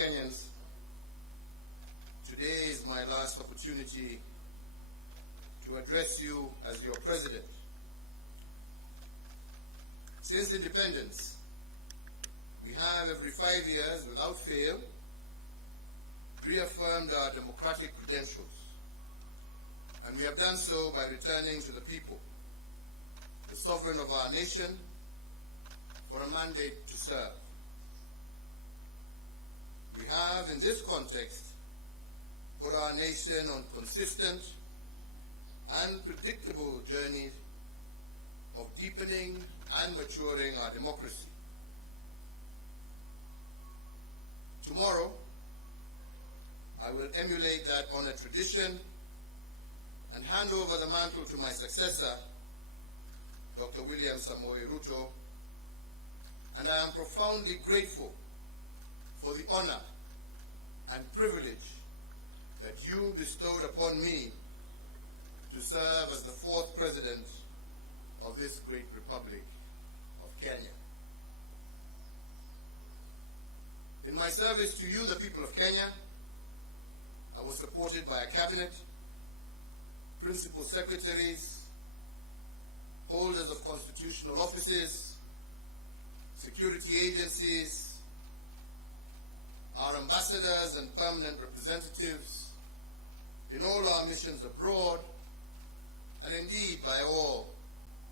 Kenyans, today is my last opportunity to address you as your president. Since independence, we have every 5 years, without fail, reaffirmed our democratic credentials. And we have done so by returning to the people, the sovereign of our nation, for a mandate to serve. We have, in this context, put our nation on consistent and predictable journeys of deepening and maturing our democracy. Tomorrow, I will emulate that honored tradition and hand over the mantle to my successor, Dr. William Ruto, and I am profoundly grateful for the honor and privilege that you bestowed upon me to serve as the 4th president of this great republic of Kenya. In my service to you, the people of Kenya, I was supported by a cabinet, principal secretaries, holders of constitutional offices, security agencies, our ambassadors and permanent representatives in all our missions abroad, and indeed by all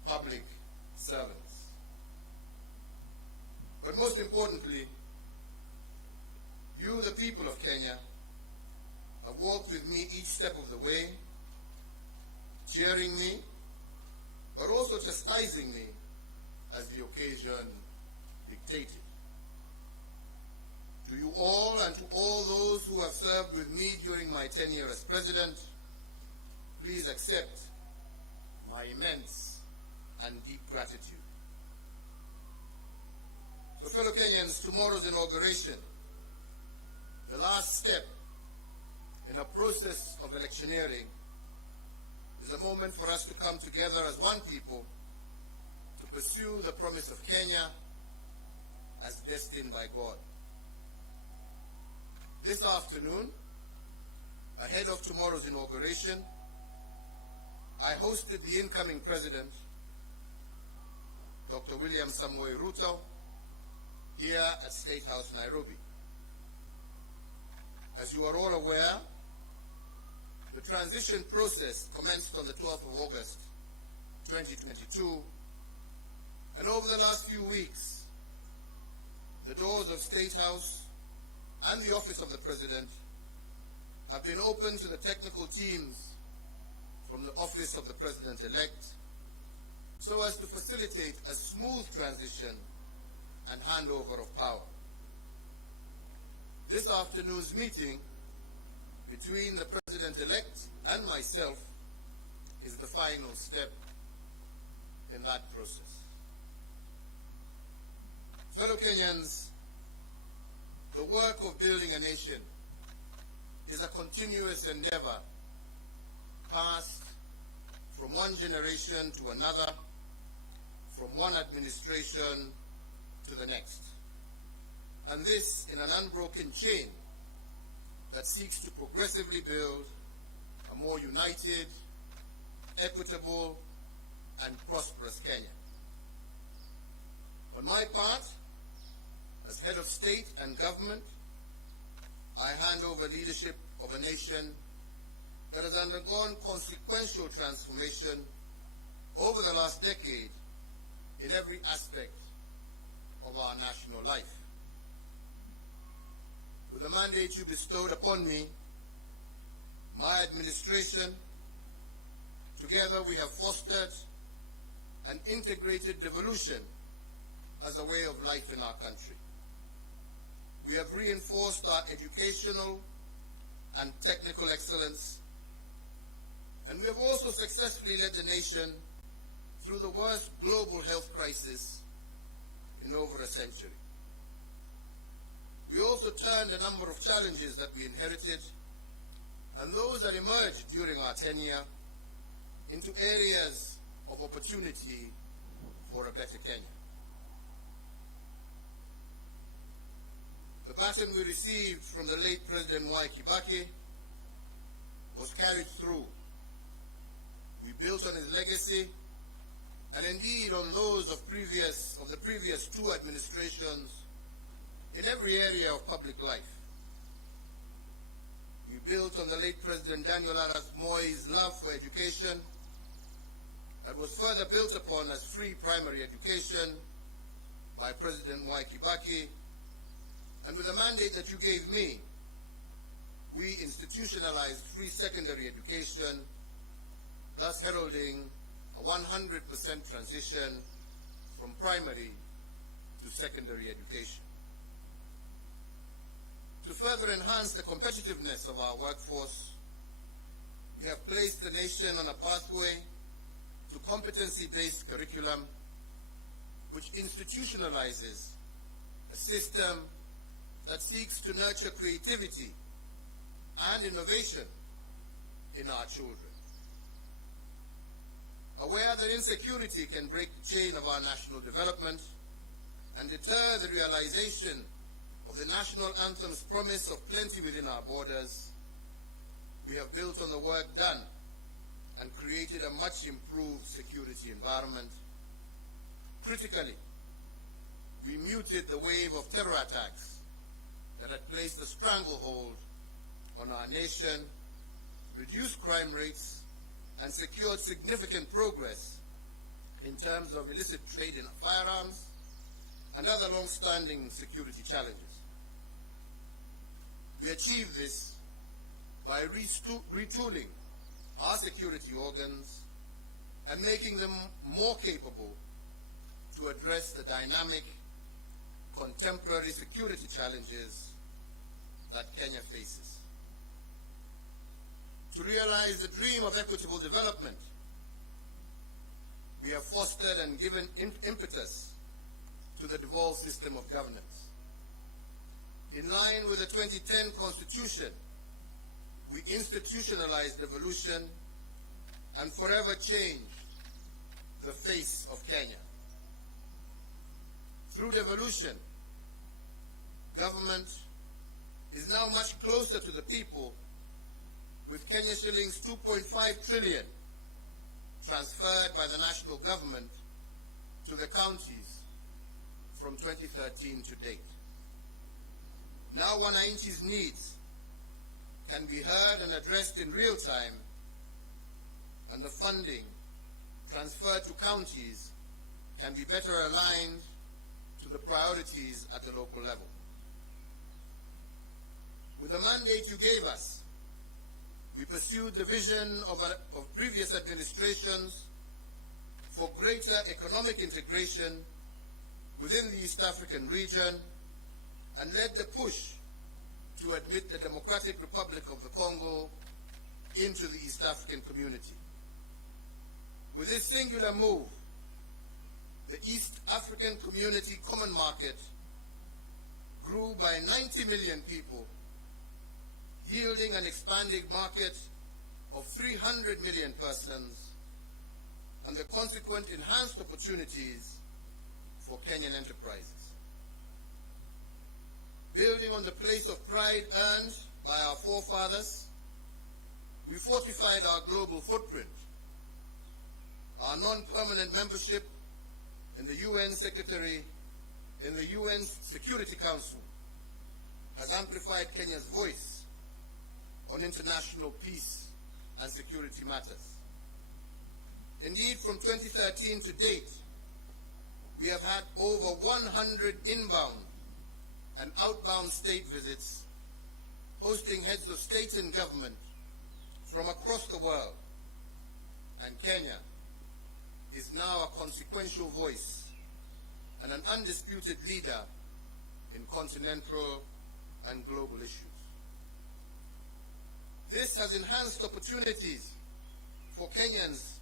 public servants. But most importantly, you, the people of Kenya, have walked with me each step of the way, cheering me, but also chastising me as the occasion dictated. To you all and to all those who have served with me during my tenure as president, please accept my immense and deep gratitude. So fellow Kenyans, tomorrow's inauguration, the last step in a process of electioneering, is a moment for us to come together as one people to pursue the promise of Kenya as destined by God. This afternoon, ahead of tomorrow's inauguration, I hosted the incoming president, Dr. William Ruto, here at State House, Nairobi. As you are all aware, the transition process commenced on the 12th of August, 2022, and over the last few weeks, the doors of State House and the Office of the President have been open to the technical teams from the Office of the President-Elect so as to facilitate a smooth transition and handover of power. This afternoon's meeting between the President-Elect and myself is the final step in that process. Fellow Kenyans, the work of building a nation is a continuous endeavor passed from one generation to another, from one administration to the next. And this in an unbroken chain that seeks to progressively build a more united, equitable, and prosperous Kenya. On my part, as head of state and government, I hand over leadership of a nation that has undergone consequential transformation over the last decade in every aspect of our national life. With the mandate you bestowed upon me, my administration, together we have fostered an integrated devolution as a way of life in our country. We have reinforced our educational and technical excellence, and we have also successfully led the nation through the worst global health crisis in over a century. We also turned a number of challenges that we inherited and those that emerged during our tenure into areas of opportunity for a better Kenya. The baton we received from the late President Mwai Kibaki was carried through. We built on his legacy and indeed on those of the previous two administrations in every area of public life. We built on the late President Daniel Arap Moi's love for education that was further built upon as free primary education by President Mwai Kibaki, and with the mandate that you gave me, we institutionalized free secondary education, thus heralding a 100% transition from primary to secondary education. To further enhance the competitiveness of our workforce, we have placed the nation on a pathway to competency-based curriculum which institutionalizes a system that seeks to nurture creativity and innovation in our children. Aware that insecurity can break the chain of our national development and deter the realization of the national anthem's promise of plenty within our borders, we have built on the work done and created a much improved security environment. Critically, we muted the wave of terror attacks that had placed a stranglehold on our nation, reduced crime rates, and secured significant progress in terms of illicit trade in firearms and other long-standing security challenges. We achieved this by retooling our security organs and making them more capable to address the dynamic, contemporary security challenges that Kenya faces. To realize the dream of equitable development, we have fostered and given impetus to the devolved system of governance. In line with the 2010 Constitution, we institutionalized devolution and forever changed the face of Kenya. Through devolution, government is now much closer to the people, with Kenya shillings 2.5 trillion transferred by the national government to the counties from 2013 to date. Now Wananchi's needs can be heard and addressed in real time, and the funding transferred to counties can be better aligned to the priorities at the local level. With the mandate you gave us, we pursued the vision of previous administrations for greater economic integration within the East African region and led the push to admit the Democratic Republic of the Congo into the East African community. With this singular move, the East African Community Common Market grew by 90 million people, yielding an expanding market of 300 million persons and the consequent enhanced opportunities for Kenyan enterprises. Building on the place of pride earned by our forefathers, we fortified our global footprint. Our non-permanent membership in the UN Security Council has amplified Kenya's voice on international peace and security matters. Indeed, from 2013 to date, we have had over 100 inbound and outbound state visits, hosting heads of state and government from across the world, and Kenya is now a consequential voice and an undisputed leader in continental and global issues. This has enhanced opportunities for Kenyans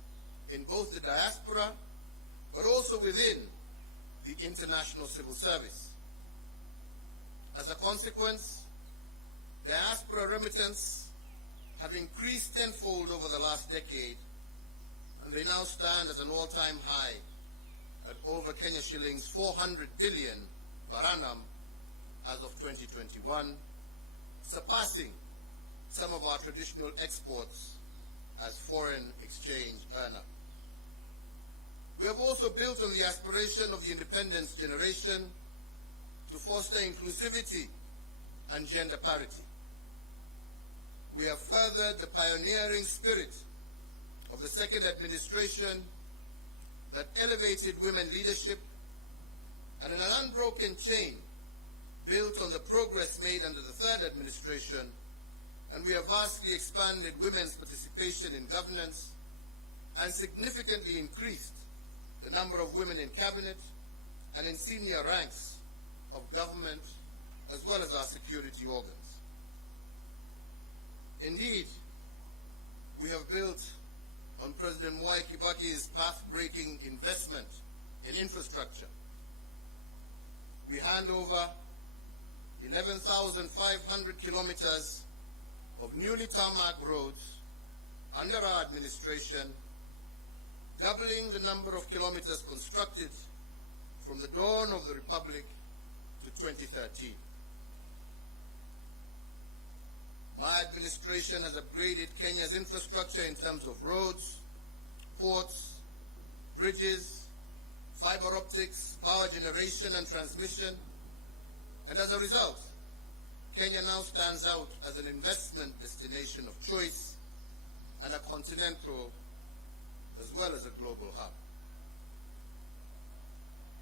in both the diaspora, but also within the international civil service. As a consequence, diaspora remittance have increased tenfold over the last decade, and they now stand at an all-time high at over Kenya shillings 400 billion per annum, as of 2021, surpassing some of our traditional exports as foreign exchange earner. We have also built on the aspiration of the independence generation to foster inclusivity and gender parity. We have furthered the pioneering spirit of the second administration that elevated women leadership, and in an unbroken chain built on the progress made under the third administration, and we have vastly expanded women's participation in governance and significantly increased the number of women in cabinet and in senior ranks of government, as well as our security organs. Indeed, we have built on President Mwai Kibaki's path-breaking investment in infrastructure. We hand over 11,500 kilometers of newly tarmac roads under our administration, doubling the number of kilometers constructed from the dawn of the Republic to 2013. My administration has upgraded Kenya's infrastructure in terms of roads, ports, bridges, fiber optics, power generation and transmission, and as a result, Kenya now stands out as an investment destination of choice and a continental as well as a global hub.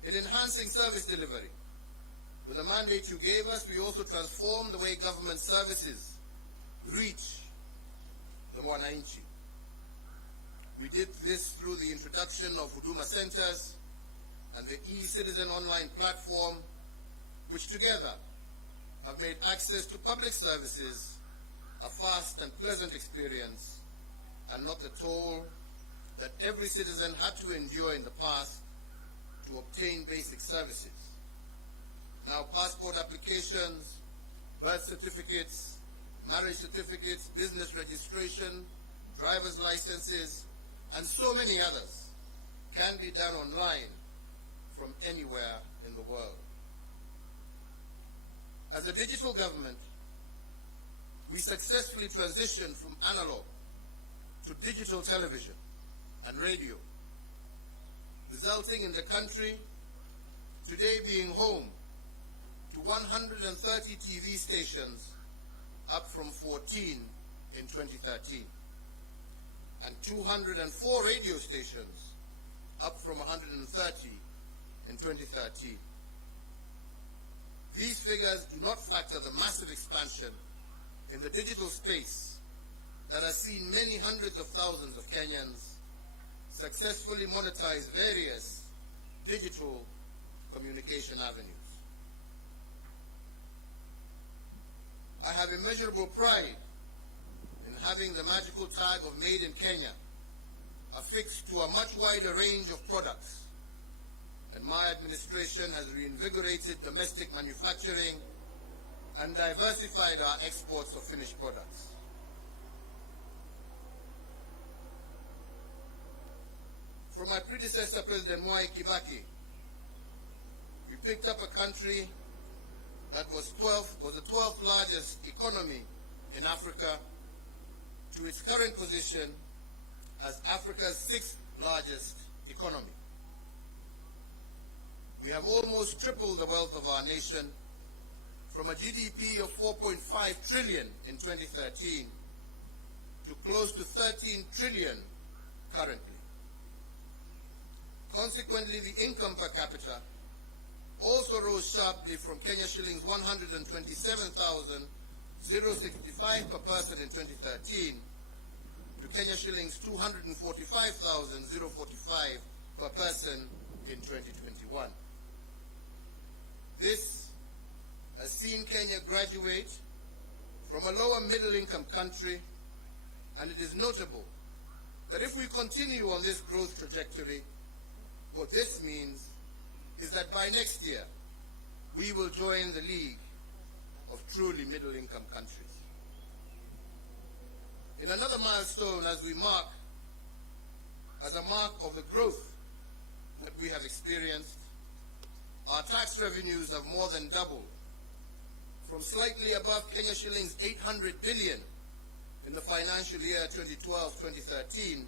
In enhancing service delivery, with the mandate you gave us, we also transformed the way government services reach the Mwananchi. We did this through the introduction of Huduma Centers and the e-Citizen online platform, which together have made access to public services a fast and pleasant experience, and not the toll that every citizen had to endure in the past to obtain basic services. Now passport applications, birth certificates, marriage certificates, business registration, driver's licenses, and so many others can be done online from anywhere in the world. As a digital government, we successfully transitioned from analog to digital television and radio, resulting in the country today being home to 130 TV stations, up from 14 in 2013, and 204 radio stations, up from 130 in 2013. These figures do not factor the massive expansion in the digital space that has seen many hundreds of thousands of Kenyans successfully monetize various digital communication avenues. I have immeasurable pride in having the magical tag of Made in Kenya affixed to a much wider range of products, and my administration has reinvigorated domestic manufacturing and diversified our exports of finished products. From my predecessor, President Mwai Kibaki, we picked up a country that was the 12th largest economy in Africa to its current position as Africa's 6th largest economy. We have almost tripled the wealth of our nation from a GDP of 4.5 trillion in 2013 to close to 13 trillion currently. Consequently, the income per capita also rose sharply from Kenya shillings 127,065 per person in 2013 to Kenya shillings 245,045 per person in 2021. This has seen Kenya graduate from a lower middle income country, and it is notable that if we continue on this growth trajectory, what this means is that by next year, we will join the league of truly middle-income countries. In another milestone as a mark of the growth that we have experienced, our tax revenues have more than doubled from slightly above Kenya shillings 800 billion in the financial year 2012-2013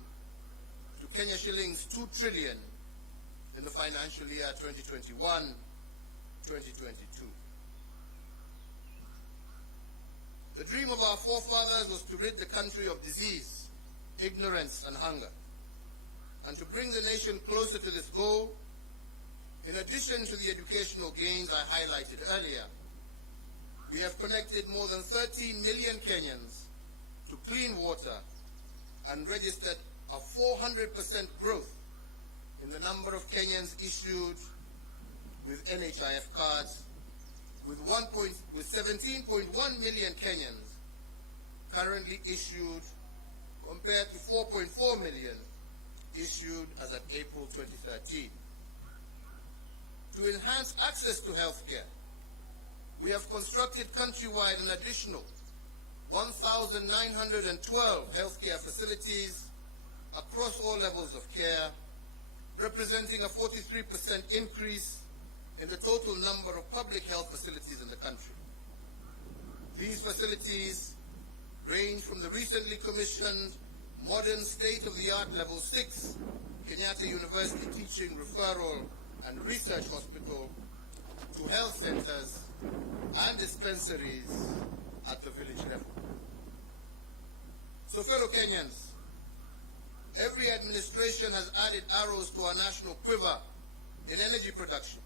to Kenya shillings 2 trillion in the financial year 2021-2022. The dream of our forefathers was to rid the country of disease, ignorance, and hunger. And to bring the nation closer to this goal, in addition to the educational gains I highlighted earlier, we have connected more than 13 million Kenyans to clean water and registered a 400% growth in the number of Kenyans issued with NHIF cards, with 17.1 million Kenyans currently issued compared to 4.4 million issued as at April 2013. To enhance access to health care, we have constructed countrywide an additional 1,912 healthcare facilities across all levels of care, representing a 43% increase in the total number of public health facilities in the country. These facilities range from the recently commissioned modern state-of-the-art Level 6 Kenyatta University Teaching, Referral and Research Hospital to health centers and dispensaries at the village level. So, fellow Kenyans, every administration has added arrows to our national quiver in energy production.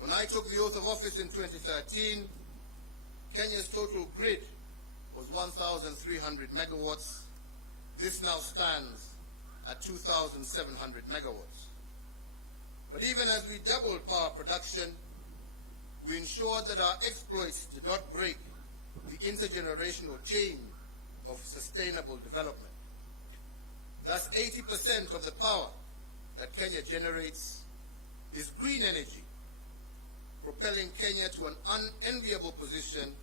When I took the oath of office in 2013, Kenya's total grid was 1,300 megawatts. This now stands at 2,700 megawatts. But even as we doubled power production, we ensured that our exploits did not break the intergenerational chain of sustainable development. Thus, 80% of the power that Kenya generates is green energy, propelling Kenya to an unenviable position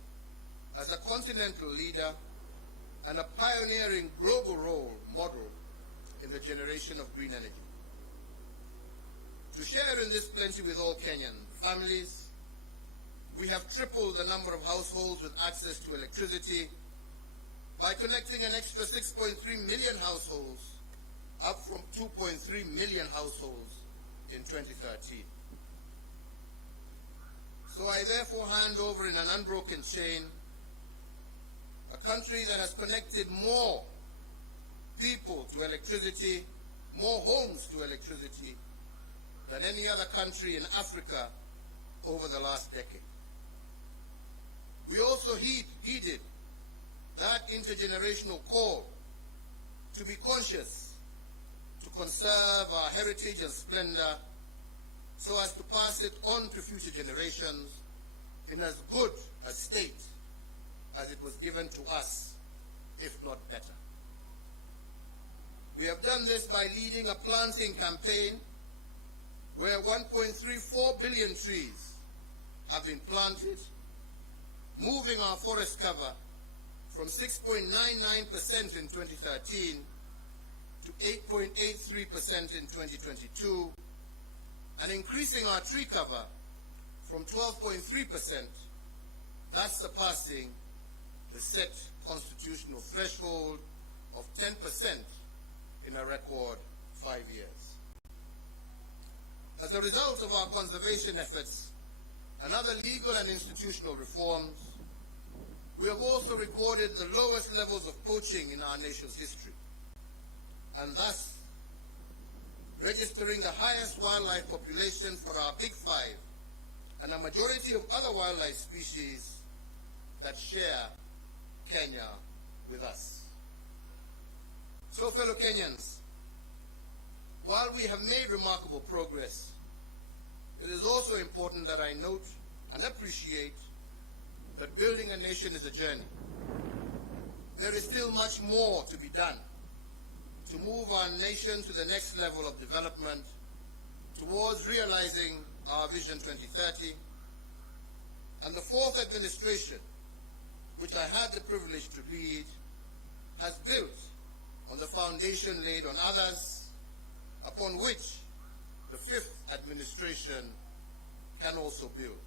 as a continental leader and a pioneering global role model in the generation of green energy. To share in this plenty with all Kenyan families, we have tripled the number of households with access to electricity by connecting an extra 6.3 million households, up from 2.3 million households in 2013. So I therefore hand over in an unbroken chain a country that has connected more people to electricity, more homes to electricity, than any other country in Africa over the last decade. We also heeded that intergenerational call to be conscious, to conserve our heritage and splendor, so as to pass it on to future generations in as good a state as it was given to us, if not better. We have done this by leading a planting campaign where 1.34 billion trees have been planted, moving our forest cover from 6.99% in 2013 to 8.83% in 2022, and increasing our tree cover from 12.3%, thus surpassing the set constitutional threshold of 10% in a record 5 years. As a result of our conservation efforts and other legal and institutional reforms, we have also recorded the lowest levels of poaching in our nation's history, and thus registering the highest wildlife population for our Big Five and a majority of other wildlife species that share Kenya with us. So, fellow Kenyans, while we have made remarkable progress, it is also important that I note and appreciate that building a nation is a journey. There is still much more to be done to move our nation to the next level of development towards realizing our Vision 2030. And the fourth administration, which I had the privilege to lead, has built on the foundation laid on others, upon which the fifth administration can also build.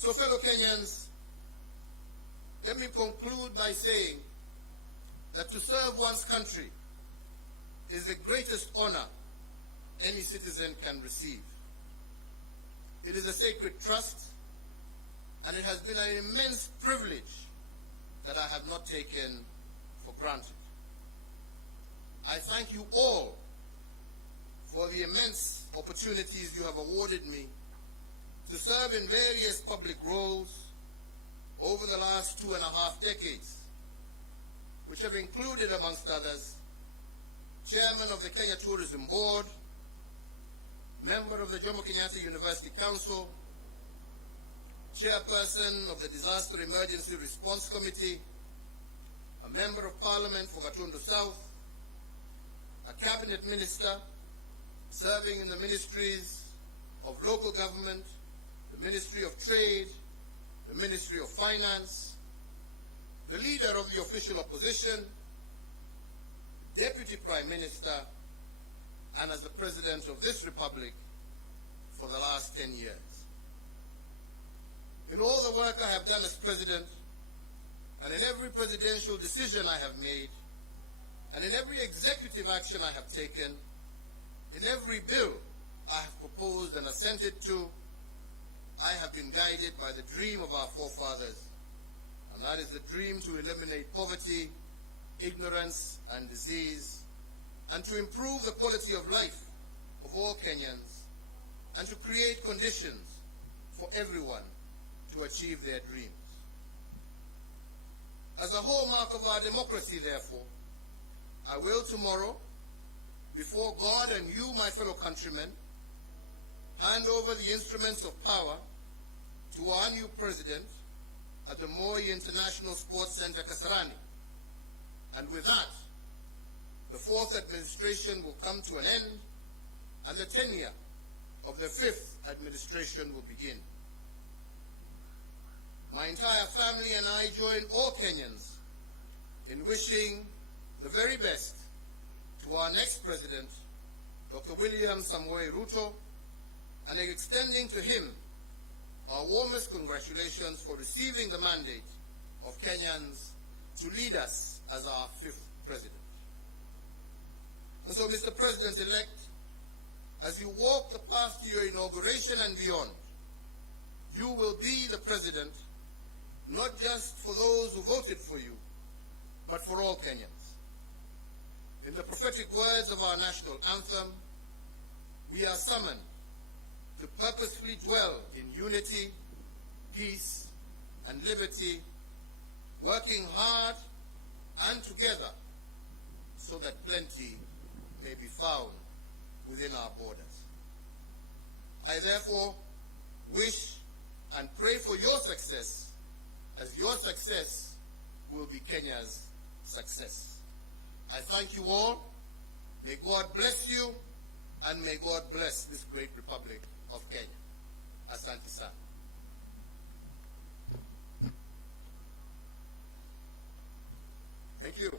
So, fellow Kenyans, let me conclude by saying that to serve one's country is the greatest honor any citizen can receive. It is a sacred trust, and it has been an immense privilege that I have not taken for granted. I thank you all for the immense opportunities you have awarded me to serve in various public roles over the last 2.5 decades, which have included, amongst others, Chairman of the Kenya Tourism Board, member of the Jomo Kenyatta University Council, Chairperson of the Disaster Emergency Response Committee, a Member of Parliament for Gatundu South, a Cabinet Minister serving in the Ministries of Local Government, the Ministry of Trade, the Ministry of Finance, the Leader of the Official Opposition, Deputy Prime Minister, and as the President of this Republic for the last 10 years. In all the work I have done as President, and in every presidential decision I have made, and in every executive action I have taken, in every bill I have proposed and assented to, I have been guided by the dream of our forefathers, and that is the dream to eliminate poverty, ignorance, and disease, and to improve the quality of life of all Kenyans, and to create conditions for everyone to achieve their dreams. As a hallmark of our democracy, therefore, I will tomorrow, before God and you, my fellow countrymen, hand over the instruments of power to our new president at the Moi International Sports Center, Kasarani. And with that, the fourth administration will come to an end, and the tenure of the fifth administration will begin. My entire family and I join all Kenyans in wishing the very best to our next president, Dr. William Samoei Ruto, and extending to him our warmest congratulations for receiving the mandate of Kenyans to lead us as our fifth president. And so, Mr. President-Elect, as you walk the path to your inauguration and beyond, you will be the president not just for those who voted for you, but for all Kenyans. In the prophetic words of our national anthem, we are summoned to purposefully dwell in unity, peace, and liberty, working hard and together so that plenty may be found within our borders. I therefore wish and pray for your success, as your success will be Kenya's success. I thank you all. May God bless you, and may God bless this great Republic of Kenya. Asante sana. Thank you.